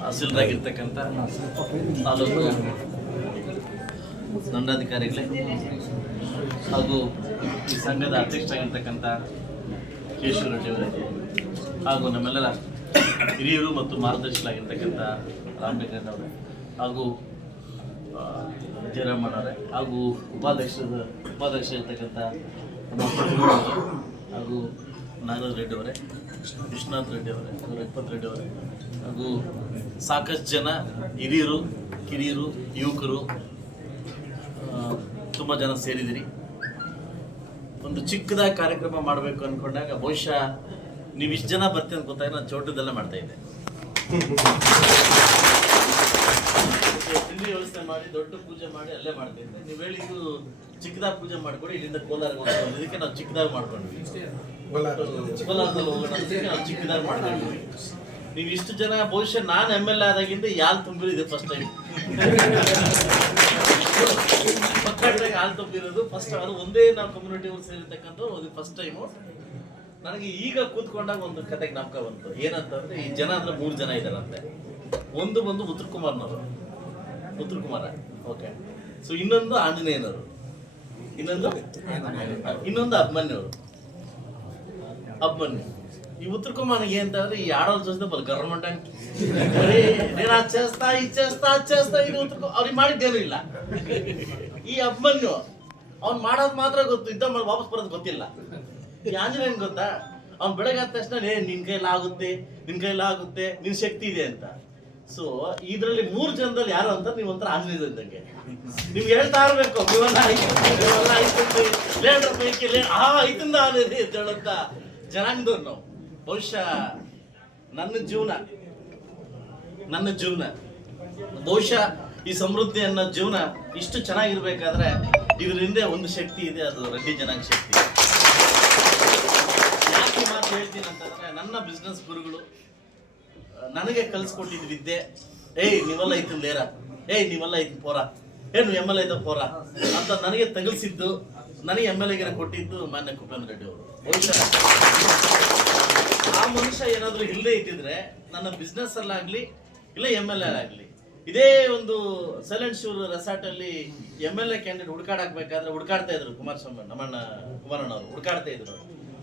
ತಹಸೀಲ್ದಾರಾಗಿರ್ತಕ್ಕಂಥ ತಾಲೂಕು ದಂಡಾಧಿಕಾರಿಗಳೇ ಹಾಗೂ ಈ ಸಂಘದ ಅಧ್ಯಕ್ಷರಾಗಿರ್ತಕ್ಕಂಥ ಕೇಶವ ರೆಡ್ಡಿ ಅವರೇ ಹಾಗೂ ನಮ್ಮೆಲ್ಲರ ಹಿರಿಯರು ಮತ್ತು ಮಾರ್ಗದರ್ಶಕರಾಗಿರ್ತಕ್ಕಂಥ ರಾಮಲಿಂಗಣ್ಣ ಅವರೇ ಹಾಗೂ ಜಯರಾಮಣ್ಣವರೇ ಹಾಗೂ ಉಪಾಧ್ಯಕ್ಷರಿರ್ತಕ್ಕಂಥ ಹಾಗೂ ನಾಗರಾಜ್ ರೆಡ್ಡಿ ಅವರೇ, ವಿಶ್ವನಾಥ್ ರೆಡ್ಡಿ ಅವರೇ, ರಘುಪತ್ ರೆಡ್ಡಿ ಅವರೇ ಹಾಗೂ ಸಾಕಷ್ಟು ಜನ ಹಿರಿಯರು, ಕಿರಿಯರು, ಯುವಕರು ತುಂಬ ಜನ ಸೇರಿದಿರಿ. ಒಂದು ಚಿಕ್ಕದಾಗಿ ಕಾರ್ಯಕ್ರಮ ಮಾಡಬೇಕು ಅಂದ್ಕೊಂಡಾಗ ಬಹುಶಃ ನೀವು ಇಷ್ಟು ಜನ ಬರ್ತೀವಿ ಅಂತ ಗೊತ್ತಾಗ ನಾನು ಚೋಟದೆಲ್ಲ ಮಾಡ್ತಾ ಇದ್ದೆ. ತಿಂಡಿ ವ್ಯವಸ್ಥೆ ಮಾಡಿ ದೊಡ್ಡ ಪೂಜೆ ಮಾಡಿ ಅಲ್ಲೇ ಮಾಡ್ತಾ ಇದ್ದೆ. ನೀವು ಹೇಳಿದ್ದು ಚಿಕ್ಕದಾಗಿ ಪೂಜೆ ಮಾಡ್ಕೊಡಿ, ಇಲ್ಲಿಂದ ಕೋಲಾರ ಇದಕ್ಕೆ ನಾವು ಚಿಕ್ಕದಾಗಿ ಮಾಡ್ಕೊಂಡ್ವಿ. ಕೋಲಾರದಲ್ಲಿ ಹೋಗೋಣ ನಾವು ಚಿಕ್ಕದಾಗಿ ಮಾಡ್ಕೊಂಡ್ವಿ. ನೀವು ಇಷ್ಟು ಜನ ಬಹುಶಃ ನಾನು MLA ಆದಾಗಿಂದ ಯಾಲ್ ತುಂಬಿರಿದೆ ಫಸ್ಟ್ ಟೈಮ್. ಮಕ್ಕಳಿಗೆ ಹಾಲು ತುಂಬಿರೋದು ಫಸ್ಟ್. ಅದು ಒಂದೇ ನಾವು ಕಮ್ಯುನಿಟಿ ಸೇರಿರ್ತಕ್ಕಂಥ ಒಂದು ಫಸ್ಟ್ ಟೈಮು. ನನಗೆ ಈಗ ಕೂತ್ಕೊಂಡಾಗ ಒಂದು ಕತೆ ಜ್ಞಾಪಕ ಬಂತು. ಏನಂತಂದ್ರೆ ಈ ಜನ ಅಂದ್ರೆ 3 ಜನ ಇದ್ದಾರಂತೆ. ಒಂದು ಬಂದು ಉತ್ತರ ಕುಮಾರ, ಓಕೆ. ಸೊ ಇನ್ನೊಂದು ಆಂಜನೇಯನವರು, ಇನ್ನೊಂದು ಅಭಿಮನ್ಯವರು. ఈ ఉత్తరకుమానికి ఏంటంటే ఈ ఆడవాళ్ళు చూస్తే వాళ్ళు గవర్నమెంట్ అంటే నేను అది చేస్తా ఇది ಉತ್ತರ ಅವ್ರಿಗೆ ಮಾಡಿದ್ದೇನು ಇಲ್ಲ. ಈ ಅಭಿಮನ್ಯು ಅವ್ನು ಮಾಡೋದು ಮಾತ್ರ ಗೊತ್ತು, ಇದ್ದ ಮೇಲೆ ವಾಪಸ್ ಬರೋದು ಗೊತ್ತಿಲ್ಲ. ಈ ಆಂಜನೇಯನ್ ಗೊತ್ತಾ, ಅವ್ನು ಬೆಳಗ್ಗೆ ಆದ ತಕ್ಷಣ ನಿನ್ ಕೈಲಾಗುತ್ತೆ ನಿನ್ ಶಕ್ತಿ ಇದೆ ಅಂತ. ಸೊ ಇದರಲ್ಲಿ 3 ಜನದಲ್ಲಿ ಯಾರು ಅಂತ ನೀವು ಒಂಥರ ಆಂಜನೇಯ ಇದ್ದಂಗೆ ನಿಮ್ಗೆ ಹೇಳ್ತಾ ಇರ್ಬೇಕು. ನೀವೆಲ್ಲ ಲೇಡ್ರ ಪೈಕಿ ಐತಿಂದ ಆನೇది ಅಂತ ಹೇಳಂತ ಜನಾಂಗದವ್ರು ನಾವು. ಬಹುಶಃ ನನ್ನ ಜೀವನ ಬಹುಶಃ ಈ ಸಮೃದ್ಧಿ ಅನ್ನೋ ಜೀವನ ಇಷ್ಟು ಚೆನ್ನಾಗಿರ್ಬೇಕಾದ್ರೆ ಇದ್ರ ಹಿಂದೆ ಒಂದು ಶಕ್ತಿ ಇದೆ, ಅದು ರೆಡ್ಡಿ ಜನಾಂಗ ಶಕ್ತಿ. ಯಾಕೆ ಮಾತು ಹೇಳ್ತೀನಿ ಅಂತಂದ್ರೆ, ನನ್ನ ಬಿಸ್ನೆಸ್ ಗುರುಗಳು ನನಗೆ ಕಲಿಸ್ಕೊಟ್ಟಿದ್ದು ವಿದ್ಯೆ. ನೀವೆಲ್ಲ ಐತಿ ಲೇರ, ನೀವೆಲ್ಲ ಐತಿ ಪೋರ, ಏನು MLA ಐತ ಪೋರ ಅಂತ ನನಗೆ ತಗಲ್ಸಿದ್ದು, ನನಗೆ MLA ಕೊಟ್ಟಿದ್ದು ಮಾನ್ಯ ಕುಪೇಂದ್ರ ರೆಡ್ಡಿ ಅವರು. ಬಹುಶಃ ಆ ಮನುಷ್ಯ ಏನಾದ್ರು ಇಲ್ಲದೆ ಇಟ್ಟಿದ್ರೆ ನನ್ನ ಬಿಸ್ನೆಸ್ ಅಲ್ಲಾಗ್ಲಿ ಇಲ್ಲ MLA ಆಗ್ಲಿ, ಇದೇ ಒಂದು ಸೈಲೆಂಟ್ ಶೂರ್ ರೆಸಾರ್ಟ್ ಅಲ್ಲಿ MLA ಕ್ಯಾಂಡಿಡೇಟ್ ಹುಡುಕಾಡ್ತಾ ಇದ್ರು. ಕುಮಾರಣ್ಣ ಅವರು ಹುಡುಕಾಡ್ತಾ ಇದ್ರು.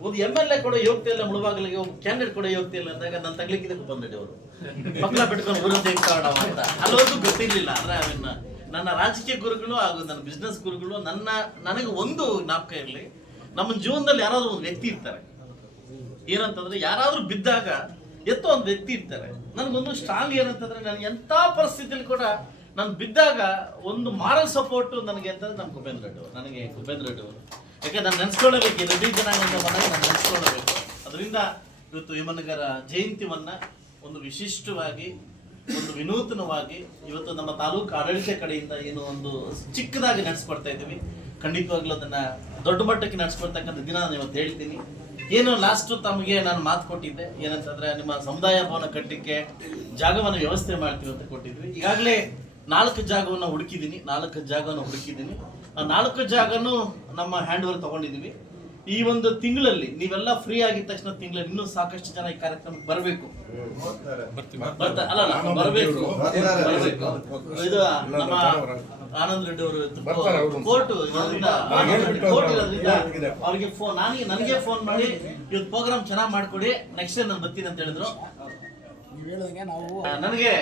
ಒಂದು MLA ಕೂಡ ಯೋಗ್ಯತೆ ಇಲ್ಲ, ಮುಳುಬಾಗಿಲಿಗೆ ಒಬ್ಬ ಕ್ಯಾಂಡಿಡೇಟ್ ಕೂಡ ಯೋಗ್ಯತೆ ಇಲ್ಲ ಅಂದಾಗ ನಾನು ತಗ್ಲಿಕ್ಕಿದೆ ಕುಪೇಂದ್ರ ರೆಡ್ಡಿ ಅವರು ಮಕ್ಕಳ ಬಿಟ್ಕೊಂಡು ಊರದ್ದು ಅಂತ ಅಲ್ಲವರೆಗೂ ಗೊತ್ತಿರ್ಲಿಲ್ಲ. ಅಂದ್ರೆ ನನ್ನ ರಾಜಕೀಯ ಗುರುಗಳು ಹಾಗೂ ನನ್ನ ಬಿಸ್ನೆಸ್ ಗುರುಗಳು ನನಗೆ ಒಂದು ಜ್ಞಾಪಕ ಇರಲಿ, ನಮ್ಮ ಜೀವನದಲ್ಲಿ ಯಾರಾದ್ರೂ ಒಂದು ವ್ಯಕ್ತಿ ಇರ್ತಾರೆ. ಏನಂತಂದ್ರೆ ಯಾರಾದ್ರೂ ಬಿದ್ದಾಗ ಎತ್ತೋ ಒಂದು ವ್ಯಕ್ತಿ ಇರ್ತಾರೆ. ನನಗೊಂದು ಸ್ಟ್ರಾಂಗ್ ಏನಂತಂದ್ರೆ, ನನಗೆ ಎಂಥ ಪರಿಸ್ಥಿತಿಯಲ್ಲಿ ಕೂಡ ನಾನು ಬಿದ್ದಾಗ ಒಂದು ಮಾರಲ್ ಸಪೋರ್ಟ್ ನನಗೆ ಅಂತಂದ್ರೆ ನಮ್ಮ ಕುಪೇಂದ್ರ ರೆಡ್ಡಿ ಅವರು. ಯಾಕೆ ನಾನು ನೆನೆಸ್ಕೊಳ್ಳಬೇಕು, ಈ ರೆಡ್ಡಿ ಜನಾಂಗದ ಮನೆಗೆ ನಾನು ನೆನೆಸ್ಕೊಳ್ಳಬೇಕು. ಅದರಿಂದ ಇವತ್ತು ಯಮನಗರ ಜಯಂತಿವನ್ನ ಒಂದು ವಿಶಿಷ್ಟವಾಗಿ, ಒಂದು ವಿನೂತನವಾಗಿ ಇವತ್ತು ನಮ್ಮ ತಾಲೂಕು ಆಡಳಿತ ಕಡೆಯಿಂದ ಏನು ಒಂದು ಚಿಕ್ಕದಾಗಿ ನಡೆಸ್ಕೊಡ್ತಾ ಇದ್ದೀವಿ. ಖಂಡಿತವಾಗ್ಲೂ ಅದನ್ನ ದೊಡ್ಡ ಮಟ್ಟಕ್ಕೆ ನಡೆಸ್ಕೊಡ್ತಕ್ಕಂಥ ದಿನ ನಾನು ಇವತ್ತು ಹೇಳ್ತೀನಿ. ಏನು ಲಾಸ್ಟ್ ತಮಗೆ ನಾನು ಮಾತು ಕೊಟ್ಟಿದ್ದೆ, ಏನಂತಂದ್ರೆ ನಿಮ್ಮ ಸಮುದಾಯ ಭವನ ಕಟ್ಟಕ್ಕೆ ಜಾಗವನ್ನು ವ್ಯವಸ್ಥೆ ಮಾಡ್ತೀವಿ ಅಂತ ಕೊಟ್ಟಿದ್ವಿ. ಈಗಾಗಲೇ 4 ಜಾಗವನ್ನು ಹುಡುಕಿದ್ದೀನಿ. ಆ 4 ಜಾಗನೂ ನಮ್ಮ ಹ್ಯಾಂಡ್ ಓವರ್ ತಗೊಂಡಿದ್ದೀವಿ. ಈ ಒಂದು ತಿಂಗಳಲ್ಲಿ ನೀವೆಲ್ಲ ಫ್ರೀ ಆಗಿದ ತಕ್ಷಣ ತಿಂಗಳಲ್ಲಿ ಇನ್ನೂ ಸಾಕಷ್ಟು ಜನ ಈ ಕಾರ್ಯಕ್ರಮಕ್ಕೆ ಬರಬೇಕು. ಇದು ನಮ್ಮ ಆನಂದ್ ರೆಡ್ಡಿ ಅವರು ಕೋರ್ಟ್ ಅವ್ರಿಗೆ ನನಗೆ ಫೋನ್ ಮಾಡಿ ಇವತ್ತು ಪ್ರೋಗ್ರಾಮ್ ಚೆನ್ನಾಗಿ ಮಾಡ್ಕೊಡಿ, ನೆಕ್ಸ್ಟ್ ಟೈಮ್ ನಾನು ಬರ್ತೀನಿ ಅಂತ ಹೇಳಿದ್ರು. ನನಗೆ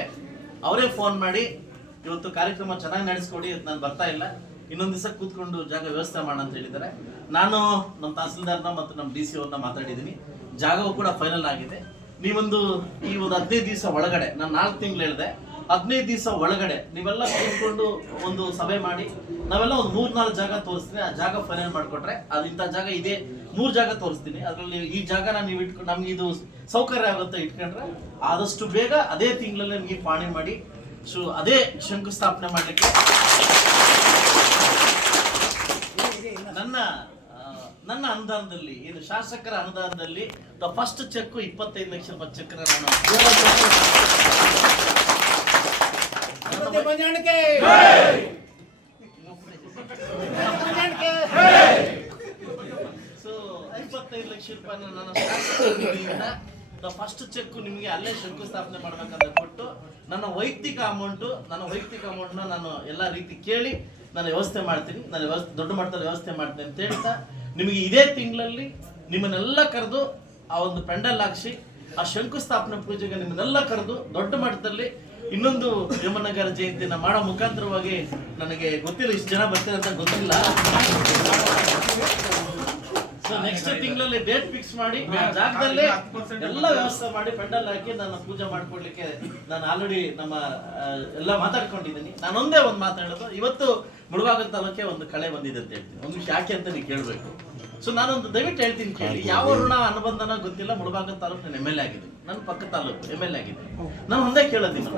ಅವರೇ ಫೋನ್ ಮಾಡಿ ಇವತ್ತು ಕಾರ್ಯಕ್ರಮ ಚೆನ್ನಾಗಿ ನಡೆಸ್ಕೊಡಿ, ನಾನು ಬರ್ತಾ ಇಲ್ಲ, ಇನ್ನೊಂದು ದಿವಸ ಕೂತ್ಕೊಂಡು ಜಾಗ ವ್ಯವಸ್ಥೆ ಮಾಡೋಣ ಅಂತ ಹೇಳಿದ್ದಾರೆ. ನಾನು ನಮ್ಮ ತಹಸೀಲ್ದಾರ್ನ ಮತ್ತು ನಮ್ಮ DC ಅವ್ರನ್ನ ಮಾತಾಡಿದ್ದೀನಿ. ಜಾಗವು ಕೂಡ ಫೈನಲ್ ಆಗಿದೆ. ನೀವೊಂದು ಈ ಒಂದು 15 ದಿವಸ ಒಳಗಡೆ, ನಾನು 4 ತಿಂಗಳು ಹೇಳಿದೆ, 15 ದಿವಸ ಒಳಗಡೆ ನೀವೆಲ್ಲ ಕೂತ್ಕೊಂಡು ಒಂದು ಸಭೆ ಮಾಡಿ ನಾವೆಲ್ಲ ಒಂದು 3-4 ಜಾಗ ತೋರಿಸ್ತೀನಿ. ಆ ಜಾಗ ಫೈನಲ್ ಮಾಡಿಕೊಟ್ರೆ ಅದು ಇಂಥ ಜಾಗ ಇದೆ, 3 ಜಾಗ ತೋರಿಸ್ತೀನಿ. ಅದರಲ್ಲಿ ಈ ಜಾಗನ ನೀವು ಇಟ್ಕೊಂಡು ನಮ್ಗೆ ಇದು ಸೌಕರ್ಯ ಆಗುತ್ತೆ ಇಟ್ಕೊಂಡ್ರೆ ಆದಷ್ಟು ಬೇಗ ಅದೇ ತಿಂಗಳಲ್ಲಿ ನಿಮಗೆ ಪಾಣಿ ಮಾಡಿ ಅದೇ ಶಂಕುಸ್ಥಾಪನೆ ಮಾಡಲಿಕ್ಕೆ ನನ್ನ ಅನುದಾನದಲ್ಲಿ, ಏನು ಶಾಸಕರ ಅನುದಾನದಲ್ಲಿ ಫಸ್ಟ್ ಚೆಕ್ 25 ಲಕ್ಷ ರೂಪಾಯಿ ಚೆಕ್ ಸೊ 25 ಲಕ್ಷ ರೂಪಾಯಿ ನನ್ನ ಶಾಸಕರ ಫಸ್ಟ್ ಚೆಕ್ ನಿಮಗೆ ಅಲ್ಲೇ ಶಂಕುಸ್ಥಾಪನೆ ಮಾಡ್ಬೇಕಂತ ಕೊಟ್ಟು ನನ್ನ ವೈಯಕ್ತಿಕ ಅಮೌಂಟ್ನ ನಾನು ಎಲ್ಲ ರೀತಿ ಕೇಳಿ ನಾನು ವ್ಯವಸ್ಥೆ ಮಾಡ್ತೀನಿ, ನಾನು ದೊಡ್ಡ ಮಟ್ಟದಲ್ಲಿ ವ್ಯವಸ್ಥೆ ಮಾಡ್ತೀನಿ ಅಂತ ಹೇಳ್ತಾ ನಿಮಗೆ ಇದೇ ತಿಂಗಳಲ್ಲಿ ನಿಮ್ಮನ್ನೆಲ್ಲ ಕರೆದು ಆ ಒಂದು ಪೆಂಡಲ್ ಹಾಕ್ಸಿ ಆ ಶಂಕುಸ್ಥಾಪನೆ ಪೂಜೆಗೆ ನಿಮ್ಮನ್ನೆಲ್ಲ ಕರೆದು ದೊಡ್ಡ ಮಟ್ಟದಲ್ಲಿ ಇನ್ನೊಂದು ಯಮನಗರ ಜಯಂತಿನ ಮಾಡೋ ಮುಖಾಂತರವಾಗಿ ನನಗೆ ಗೊತ್ತಿಲ್ಲ ಇಷ್ಟು ಜನ ಬರ್ತಾರೆ ಅಂತ ಗೊತ್ತಿಲ್ಲ. ಸೊ ನೆಕ್ಸ್ಟ್ ತಿಂಗಳಲ್ಲಿ ಡೇಟ್ ಫಿಕ್ಸ್ ಮಾಡಿ ಆ ಜಾಗದಲ್ಲೇ ಎಲ್ಲ ವ್ಯವಸ್ಥೆ ಮಾಡಿ ಪೆಂಡಲ್ ಹಾಕಿ ನನ್ನ ಪೂಜೆ ಮಾಡ್ಕೊಡ್ಲಿಕ್ಕೆ ನಾನು ಆಲ್ರೆಡಿ ನಮ್ಮ ಎಲ್ಲ ಮಾತಾಡ್ಕೊಂಡಿದ್ದೀನಿ. ನಾನೊಂದೇ ಒಂದು ಮಾತಾಡೋದು, ಇವತ್ತು ಮುಳಬಾಗಿಲು ತಾಲೂಕೆ ಒಂದು ಕಳೆ ಬಂದಿದೆ ಅಂತ ಹೇಳ್ತೀನಿ. ಒಂದು ವಿಷಯ ಯಾಕೆ ಅಂತ ನೀವು ಕೇಳಬೇಕು. ಸೊ ನಾನೊಂದು ದಯವಿಟ್ಟು ಹೇಳ್ತೀನಿ ಕೇಳಿ, ಯಾವ ಋಣ ಅನುಬಂಧನ ಗೊತ್ತಿಲ್ಲ, ಮುಳಬಾಗಿಲು ತಾಲೂಕು ನಾನು MLA ಆಗಿದೆ, ನನ್ನ ಪಕ್ಕ ತಾಲೂಕು MLA ಆಗಿದೆ. ನಾನು ಒಂದೇ ಕೇಳೋದಿಲ್ಲ,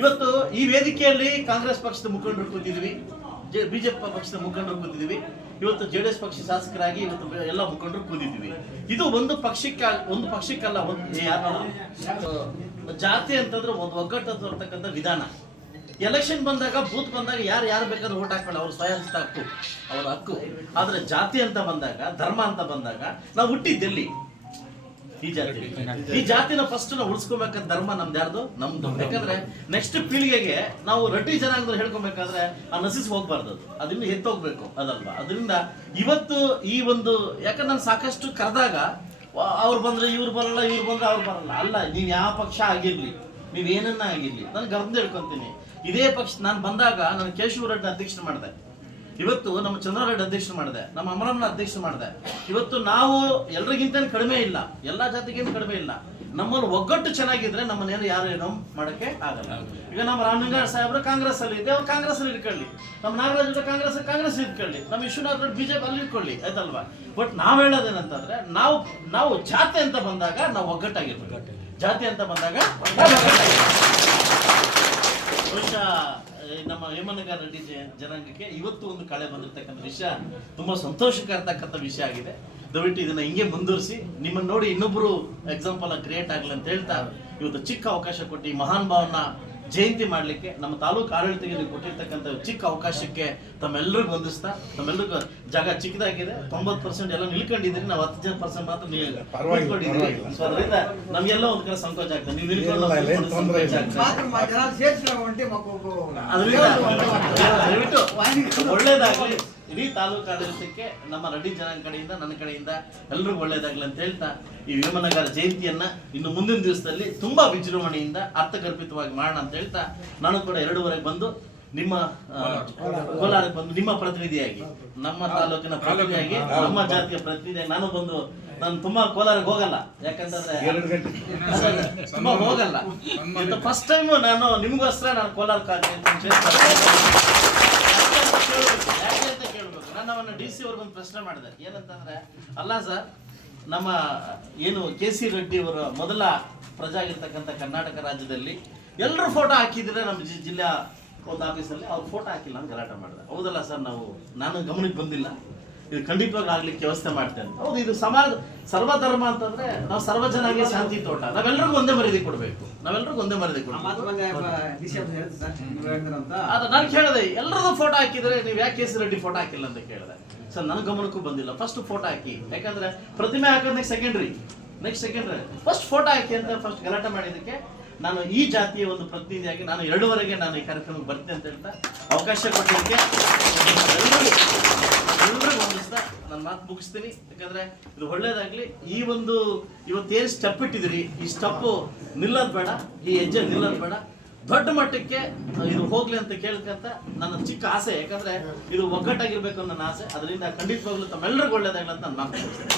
ಇವತ್ತು ಈ ವೇದಿಕೆಯಲ್ಲಿ ಕಾಂಗ್ರೆಸ್ ಪಕ್ಷದ ಮುಖಂಡರು ಕೂತಿದ್ವಿ, ಬಿಜೆಪಿ ಪಕ್ಷದ ಮುಖಂಡರು ಕೂತಿದ್ವಿ, ಇವತ್ತು JDS ಪಕ್ಷ ಶಾಸಕರಾಗಿ ಇವತ್ತು ಎಲ್ಲ ಮುಖಂಡರು ಕೂತಿದ್ವಿ. ಇದು ಒಂದು ಪಕ್ಷಕ್ಕಲ್ಲ, ಜಾತಿ ಅಂತಂದ್ರೆ ಒಂದು ಒಗ್ಗಟ್ಟು ತರ್ತಕ್ಕಂಥ ವಿಧಾನ. ಎಲೆಕ್ಷನ್ ಬಂದಾಗ ಬೂತ್ ಬಂದಾಗ ಯಾರು ಬೇಕಾದ್ರೂ ಓಟ್ ಹಾಕೊಳ್ಳಿ, ಅವ್ರ ಸ್ವಯಂಸ್ಥ ಹಕ್ಕು, ಅವ್ರ ಹಕ್ಕು. ಆದ್ರೆ ಜಾತಿ ಅಂತ ಬಂದಾಗ, ಧರ್ಮ ಅಂತ ಬಂದಾಗ ನಾವು ಹುಟ್ಟಿದ್ದೆಲ್ಲಿ ಈ ಜಾತಿನ ಫಸ್ಟ್ ನಾವು ಉಳಿಸ್ಕೋಬೇಕಂತ ಧರ್ಮ ನಮ್ದು ಯಾರ್ದು? ನಮ್ದು. ಯಾಕಂದ್ರೆ ನೆಕ್ಸ್ಟ್ ಪೀಳಿಗೆಗೆ ನಾವು ರೊಟ್ಟಿ ಜನಾಂಗದಲ್ಲಿ ಹೇಳ್ಕೊಬೇಕಾದ್ರೆ ಆ ನಸಿಸ್ ಹೋಗ್ಬಾರ್ದು, ಅದನ್ನ ಎತ್ತೋಗ್ಬೇಕು, ಅದಲ್ವಾ? ಅದರಿಂದ ಇವತ್ತು ಈ ಒಂದು, ಯಾಕಂದ್ರೆ ನಾನು ಸಾಕಷ್ಟು ಕರೆದಾಗ ಅವ್ರು ಬಂದ್ರೆ ಇವ್ರು ಬರಲ್ಲ, ಇವ್ರು ಬಂದ್ರೆ ಅವ್ರು ಬರಲ್ಲ. ಅಲ್ಲ, ನೀವ್ ಯಾವ ಪಕ್ಷ ಆಗಿರ್ಲಿ, ನೀವೇನನ್ನ ಆಗಿರ್ಲಿ, ನಾನು ಗರ್ಭ ಹೇಳ್ಕೊಂತೀನಿ. ಇದೇ ಪಕ್ಷ ನಾನು ಬಂದಾಗ ನಾನು ಕೇಶವ ರೆಡ್ಡಿ ಅಧ್ಯಕ್ಷ ಮಾಡಿದೆ, ಇವತ್ತು ನಮ್ಮ ಚಂದ್ರರೆಡ್ಡಿ ಅಧ್ಯಕ್ಷ ಮಾಡಿದೆ, ನಮ್ಮ ಅಮರಮ್ಮನ ಅಧ್ಯಕ್ಷ ಮಾಡಿದೆ. ಇವತ್ತು ನಾವು ಎಲ್ರಿಗಿಂತ ಕಡಿಮೆ ಇಲ್ಲ, ಎಲ್ಲಾ ಜಾತಿಗಿಂತ ಕಡಿಮೆ ಇಲ್ಲ. ನಮ್ಮಲ್ಲಿ ಒಗ್ಗಟ್ಟು ಚೆನ್ನಾಗಿದ್ರೆ ನಮ್ಮನ್ನೇನು ಯಾರು ಏನೋ ಮಾಡಕ್ಕೆ ಆಗಲ್ಲ. ಈಗ ನಮ್ಮ ರಾಮಲಿಂಗಾರ್ ಸಾಹೇಬ್ರು ಕಾಂಗ್ರೆಸ್ ಅಲ್ಲಿ ಇದೆ, ಅವ್ರು ಕಾಂಗ್ರೆಸ್ ಅಲ್ಲಿ ಇಟ್ಕೊಳ್ಳಿ. ನಮ್ಮ ನಾಗರಾಜ್ ಕಾಂಗ್ರೆಸ್ ಇಟ್ಕೊಳ್ಳಿ, ನಮ್ಮ ವಿಶ್ವನಾಥ್ ರೆಡ್ಡಿ BJP ಅಲ್ಲಿ ಇಟ್ಕೊಳ್ಳಿ, ಆಯ್ತಲ್ವಾ? ಬಟ್ ನಾವ್ ಹೇಳೋದೇನಂತಂದ್ರೆ ನಾವು ಜಾತಿ ಅಂತ ಬಂದಾಗ ನಾವು ಒಗ್ಗಟ್ಟಾಗಿರ್ಬೇಕು, ಜಾತಿ ಅಂತ ಬಂದಾಗ ಬಹುಶಃ ನಮ್ಮ ಯಮನಗರ ರೆಡ್ಡಿ ಜನಾಂಗಕ್ಕೆ ಇವತ್ತು ಒಂದು ಕಳೆ ಬಂದಿರತಕ್ಕಂಥ ವಿಷಯ ತುಂಬಾ ಸಂತೋಷಕರತಕ್ಕಂಥ ವಿಷಯ ಆಗಿದೆ. ದಯವಿಟ್ಟು ಇದನ್ನ ಹಿಂಗೆ ಮುಂದುವರಿಸಿ, ನಿಮ್ಮನ್ನ ನೋಡಿ ಇನ್ನೊಬ್ರು ಎಕ್ಸಾಂಪಲ್ ಕ್ರಿಯೇಟ್ ಆಗಲಿ ಅಂತ ಹೇಳ್ತಾ ಇವತ್ತು ಚಿಕ್ಕ ಅವಕಾಶ ಕೊಟ್ಟು ಈ ಮಹಾನ್ ಭಾವನ ಜಯಂತಿ ಮಾಡ್ಲಿಕ್ಕೆ ನಮ್ಮ ತಾಲೂಕು ಆಡಳಿತಕ್ಕೆ ಕೊಟ್ಟಿರ್ತಕ್ಕಂಥ ಚಿಕ್ಕ ಅವಕಾಶಕ್ಕೆ ತಮ್ಮೆಲ್ಲರಿಗೂ ಹೊಂದಿಸ್ತಾ, ತಮ್ಮೆಲ್ಲರಿಗೂ ಜಾಗ ಚಿಕ್ಕದಾಗಿದೆ, 90% ಎಲ್ಲ ನಿಲ್ಕೊಂಡಿದ್ದೀರಿ, ನಾವು 10% ಮಾತ್ರ ನಿಲ್ಕೊಂಡಿದ್ದೀರಿ. ಸೊ ಅದರಿಂದ ನಮ್ಗೆಲ್ಲ ಒಂದ್ ಕಡೆ ಸಂಕೋಚ ಆಗ್ತದೆ, ನೀವು ನಿಲ್ಕೊಂಡು ದಯವಿಟ್ಟು ಒಳ್ಳೇದಾಗ್ಲಿ. ಇಡೀ ತಾಲೂಕು ಆಡಳಿತಕ್ಕೆ ನಮ್ಮ ರೆಡ್ಡಿ ಜನಾಂಗ ಕಡೆಯಿಂದ, ನನ್ನ ಕಡೆಯಿಂದ ಎಲ್ರಿಗೂ ಒಳ್ಳೇದಾಗ್ಲಿ ಅಂತ ಹೇಳ್ತಾ ಈ ವೇಮನಗರ ಜಯಂತಿಯನ್ನ ಇನ್ನು ಮುಂದಿನ ದಿವಸದಲ್ಲಿ ತುಂಬಾ ವಿಜೃಂಭಣೆಯಿಂದ ಅರ್ಥಗರ್ಭಿತವಾಗಿ ಮಾಡೋಣ ಅಂತ ಹೇಳ್ತಾ ನಾನು ಕೂಡ 2:30 ಬಂದು ನಿಮ್ಮ ಕೋಲಾರಕ್ಕೆ ಬಂದು ನಿಮ್ಮ ಪ್ರತಿನಿಧಿಯಾಗಿ, ನಮ್ಮ ತಾಲೂಕಿನ ಪ್ರತಿನಿಧಿಯಾಗಿ, ನಮ್ಮ ಜಾತಿಯ ಪ್ರತಿನಿಧಿಯಾಗಿ ನಾನು ತುಂಬಾ ಕೋಲಾರಕ್ಕೆ ಹೋಗಲ್ಲ, ಯಾಕಂತಂದ್ರೆ ತುಂಬಾ ಹೋಗಲ್ಲ. ಫಸ್ಟ್ ಟೈಮ್ ನಾನು ನಿಮ್ಗೋಸ್ಕರ ನಾನು ಕೋಲಾರಕ್ಕೆ ನಮ್ಮನ್ನ DC ಅವ್ರಿಗೊಂದು ಪ್ರಶ್ನೆ ಮಾಡಿದೆ, ಏನಂತಂದ್ರೆ, ಅಲ್ಲ ಸರ್, ನಮ್ಮ ಏನು KC ರೆಡ್ಡಿ ಅವರ ಮೊದಲ ಪ್ರಜೆ ಆಗಿರ್ತಕ್ಕಂಥ ಕರ್ನಾಟಕ ರಾಜ್ಯದಲ್ಲಿ ಎಲ್ಲರೂ ಫೋಟೋ ಹಾಕಿದ್ರೆ ನಮ್ಮ ಜಿಲ್ಲಾ ಒಂದು ಆಫೀಸಲ್ಲಿ ಅವ್ರು ಫೋಟೋ ಹಾಕಿಲ್ಲ ಅಂತ ಗಲಾಟೆ ಮಾಡಿದೆ. ಹೌದಲ್ಲ ಸರ್, ನಾನು ಗಮನಕ್ಕೆ ಬಂದಿಲ್ಲ, ಇದು ಖಂಡಿತವಾಗಿ ಆಗ್ಲಿಕ್ಕೆ ವ್ಯವಸ್ಥೆ ಮಾಡ್ತೇನೆ. ಹೌದು, ಇದು ಸಮಾಜ ಸರ್ವಧರ್ಮ ಅಂತಂದ್ರೆ ನಾವು ಸರ್ವಜನಾಗಿ ಶಾಂತಿ ತೋಟ, ನಾವೆಲ್ಲರಿಗೂ ಒಂದೇ ಮರ್ಯಾದೆ ಕೊಡ್ಬೇಕು, ನಾವೆಲ್ಲರಿಗೂ ಒಂದೇ ಮರ್ಯಾದೆ ಕೊಡ್ಬೇಕು. ಅದು ನಾನು ಕೇಳಿದೆ, ಎಲ್ಲರದ್ದು ಫೋಟೋ ಹಾಕಿದ್ರೆ ನೀವು ಯಾಕೆ KC ರೆಡ್ಡಿ ಫೋಟೋ ಹಾಕಿಲ್ಲ ಅಂತ ಕೇಳಿದೆ. ಸರ್, ನನ್ನ ಗಮನಕ್ಕೂ ಬಂದಿಲ್ಲ, ಫಸ್ಟ್ ಫೋಟೋ ಹಾಕಿ, ಯಾಕಂದ್ರೆ ಪ್ರತಿಮೆ ಹಾಕೋದು ನೆಕ್ಸ್ಟ್ ಸೆಕೆಂಡ್ರಿ, ಫಸ್ಟ್ ಫೋಟೋ ಹಾಕಿ ಅಂತ ಫಸ್ಟ್ ಗಲಾಟೆ ಮಾಡಿದ್ದಕ್ಕೆ ನಾನು ಈ ಜಾತಿಯ ಒಂದು ಪ್ರತಿನಿಧಿಯಾಗಿ ನಾನು 2:30 ನಾನು ಈ ಕಾರ್ಯಕ್ರಮಕ್ಕೆ ಬರ್ತೀನಿ ಅಂತ ಹೇಳ್ತಾ ಅವಕಾಶ ಕೊಟ್ಟಿದ್ದಕ್ಕೆ ಎಲ್ಲರಿಗೂ ಹೊಂದಿಸ್ತಾ ನನ್ನ ಮಾತು ಮುಗಿಸ್ತೀನಿ. ಯಾಕಂದ್ರೆ ಇದು ಒಳ್ಳೇದಾಗ್ಲಿ. ಈ ಒಂದು ಇವತ್ತೇನು ಸ್ಟೆಪ್ ಇಟ್ಟಿದ್ದೀರಿ, ಈ ಸ್ಟೆಪ್ ನಿಲ್ಲೋದು ಬೇಡ, ಈ ಹೆಜ್ಜೆ ನಿಲ್ಲೋದು ಬೇಡ, ದೊಡ್ಡ ಮಟ್ಟಕ್ಕೆ ಇದು ಹೋಗ್ಲಿ ಅಂತ ಕೇಳ್ಕಂತ ನನ್ನ ಚಿಕ್ಕ ಆಸೆ. ಯಾಕಂದ್ರೆ ಇದು ಒಗ್ಗಟ್ಟಾಗಿರ್ಬೇಕು ನನ್ನ ಆಸೆ. ಅದರಿಂದ ಖಂಡಿತವಾಗ್ಲೂ ತಮ್ಮೆಲ್ಲರಿಗೂ ಒಳ್ಳೇದಾಗ್ಲಿ ಅಂತ ನಾನು ಮಾತು ಮುಗಿಸ್ತೇನೆ.